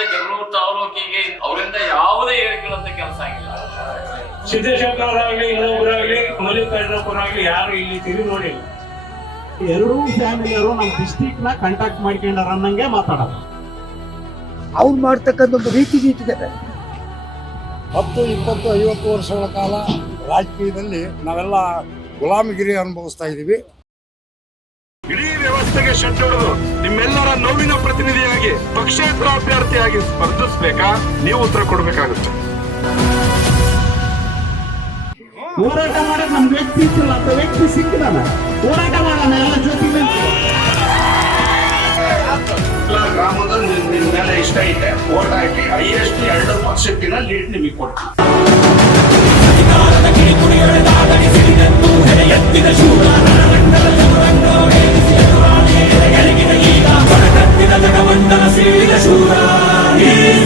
ಯಾವುದೇ ಜಗಳೂರು ತಾಲೂಕಿಗೆ ಅವರಿಂದ ಯಾವುದೇ ಹೇಳಿಕೆಗಳಂತ ಕೆಲಸ ಆಗಿಲ್ಲ. ಸಿದ್ದೇಶ್ವರ ಅವರಾಗ್ಲಿ ಇನ್ನೊಬ್ಬರಾಗ್ಲಿ ಮಲ್ಲಿಕಾರ್ಜುನಪ್ಪರಾಗ್ಲಿ ಯಾರು ಇಲ್ಲಿ ತಿಳಿ ನೋಡಿಲ್ಲ. ಎರಡೂ ಫ್ಯಾಮಿಲಿಯವರು ನಮ್ಮ ಡಿಸ್ಟಿಕ್ನ ಕಾಂಟ್ಯಾಕ್ಟ್ ಮಾಡ್ಕೊಂಡಾರ ಅನ್ನಂಗೆ ಮಾತಾಡೋದು. ಅವ್ರು ಮಾಡ್ತಕ್ಕಂಥ ಒಂದು ರೀತಿ ಗೀಟಿದೆ ಹತ್ತು ಇಪ್ಪತ್ತು ಐವತ್ತು ವರ್ಷಗಳ ಕಾಲ ರಾಜಕೀಯದಲ್ಲಿ ನಾವೆಲ್ಲ ಗುಲಾಮಗಿರಿ ಅನುಭವಿಸ್ತಾ ಇದ್ದೀವಿ. ಇಡೀ ವ್ಯವಸ್ಥೆಗೆ ಶೆಡ್ ಹೊಡೆದು ನಿಮ್ಮೆಲ್ಲರ ನೋವಿನ ಪ್ರತಿನಿಧಿಯಾಗಿ ಪಕ್ಷೇತರ ಅಭ್ಯರ್ಥಿಯಾಗಿ ಸ್ಪರ್ಧಿಸ್ಬೇಕಾ? ನೀವು ಉತ್ತರ ಕೊಡಬೇಕಾಗುತ್ತೆ. ಹೋರಾಟ ಮಾಡ ನಮ್ ವ್ಯಕ್ತಿ ಇತ್ತಲ್ಲ ಅಂತ ವ್ಯಕ್ತಿ ಸಿಕ್ಕಿದಾನ. ಹೋರಾಟ ಮಾಡೋಣ ಎಲ್ಲ ಜೊತೆ ಗ್ರಾಮದ ಗ್ರಾಮದಲ್ಲಿ ನಿಮ್ ಮೇಲೆ ಇಷ್ಟ ಐತೆ. ಓಟ್ ಹಾಕಿ ಹೈಯೆಸ್ಟ್ ಎರಡು ಪಕ್ಷಕ್ಕಿಂತ ಲೀಡ್ ನಿಮಗೆ ಕೊಡ್ತೀವಿ